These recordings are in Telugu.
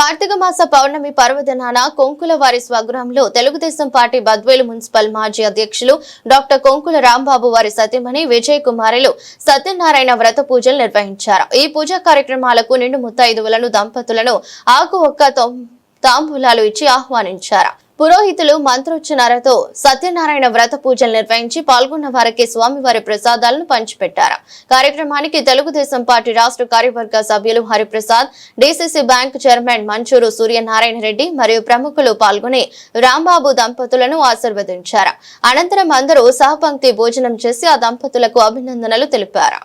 కార్తీక మాస పౌర్ణమి పర్వదినాన కొంకుల వారి స్వగృహంలో తెలుగుదేశం పార్టీ బద్వేలు మున్సిపల్ మాజీ అధ్యక్షులు డాక్టర్ కొంకుల రాంబాబు వారి సతీమణి విజయ్ కుమారులు సత్యనారాయణ వ్రత పూజలు నిర్వహించారు. ఈ పూజా కార్యక్రమాలకు నిండు ముత్తైదువులను దంపతులను ఆకు ఒక్క తొం- తాంబూలాలు ఇచ్చి ఆహ్వానించారు. పురోహితులు మంత్రోచ్చనాలతో సత్యనారాయణ వ్రత పూజలు నిర్వహించి పాల్గొన్న వారికి స్వామివారి ప్రసాదాలను పంచిపెట్టారు. కార్యక్రమానికి తెలుగుదేశం పార్టీ రాష్ట్ర కార్యవర్గ సభ్యులు Hariprasad DCC bank chairman Manchuru Suryanarayana Reddy మరియు ప్రముఖులు పాల్గొని రాంబాబు దంపతులను ఆశీర్వదించారు. అనంతరం అందరూ సహపంక్తి భోజనం చేసి ఆ దంపతులకు అభినందనలు తెలిపారు.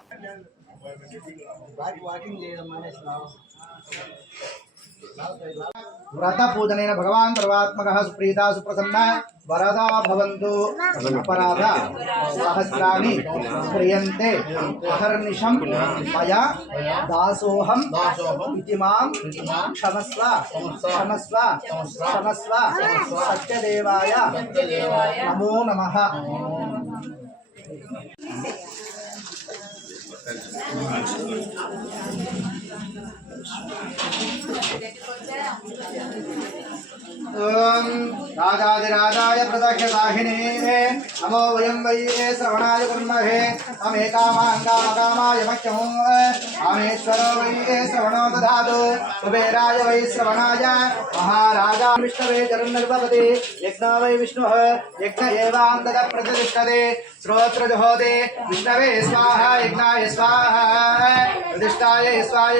व्रतपूजनेन भगवान सर्वात्मकः सुप्रीता सुप्रसन्ना। वरदा अपराधा। क्षमस्व। क्षमस्व। क्षमस्व। सत्यदेवाय नमो नमः। Thank you. राधाय प्रदक्षिणे नमो वयम वये श्रवणाय कुर्महे अमेकामाङ्गामकामाय मह्यमो अमेश्वरो वै श्रवणो दधातु, कुबेराय वै श्रवणाय, महाराजा विष्णवे जरुन्नर्भवति यज्ञ वै विष्णु, यज्ञ एवांत प्रतिष्ठते श्रोत्रजुहोति विष्णवे स्वाहा, यज्ञाय स्वाहा, प्रतिष्ठाय स्वाय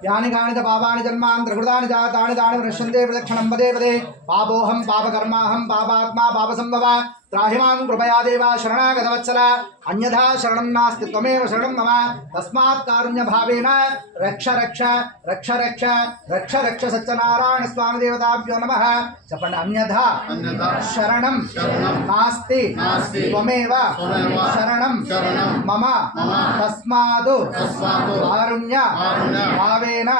யானி காணித பாபாணி ஜன்மான் திரகுதானி ஜாத்தானி தானி விரஷந்தே பிரதட்சணம் பதே பதே பாபோஹம் பாபகர்மாஹம் பாபாத்மா பாபசம்பவா त्राहिमां कृपया देवा शरणागतवत्सल। अन्यथा शरणं नास्ति त्वमेव शरणं मम। तस्मात् कारुण्यभावेन रक्ष रक्ष रक्ष रक्ष रक्ष रक्ष सत्यनारायणस्वामिदेवताभ्यो नमः। जपण अन्यथा शरणं नास्ति त्वमेव शरणं मम। तस्मात् कारुण्य भावेन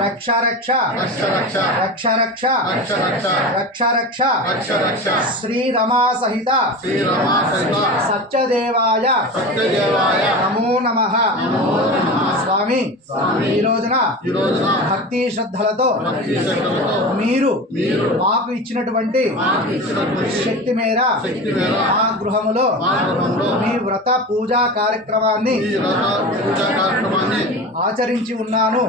रक्ष रक्ष रक्ष रक्ष। रक्ष रक्ष श्रीरमा సహిత సత్యదేవాయ. నమో నమ. స్వామి. ఈ రోజున భక్తి శ్రద్ధలతో మీరు మాకు ఇచ్చినటువంటి శక్తి మేర మా గృహములో మీ వ్రత పూజా కార్యక్రమాన్ని ఆచరించి ఉన్నాను.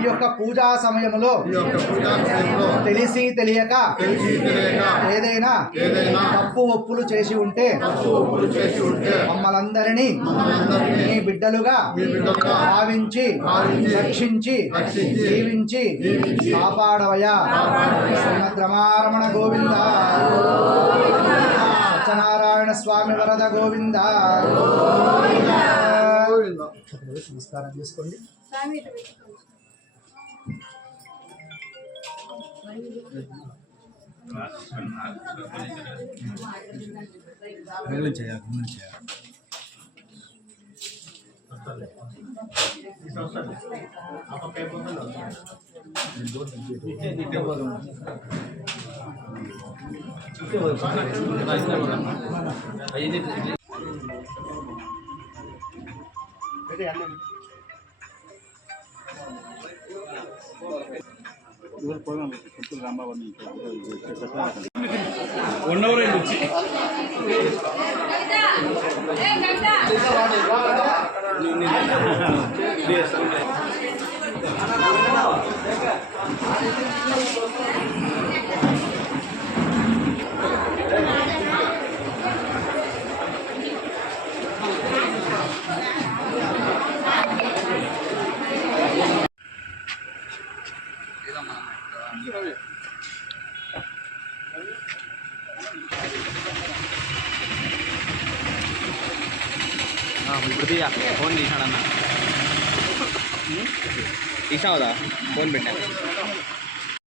ఈ యొక్క పూజా సమయంలో తెలిసి తెలియక ఏదైనా తప్పు ఒప్పులు చేసి ఉంటే మమ్మలందరినీ మీ బిడ్డలుగా భావించి రక్షించి జీవించి కాపాడవయా శ్రీమద్ రమారమణ గోవింద. సత్యనారాయణ స్వామి వరద గోవింద. నమస్కారం చేసుకోండి. ఇవాళ పోదాం. రాంబాబు వన్ అవర్ అయింది వచ్చి ఇప్పుడు తీయ ఫోన్ తీసాడన్న తీసావుదా ఫోన్ పెట్టా.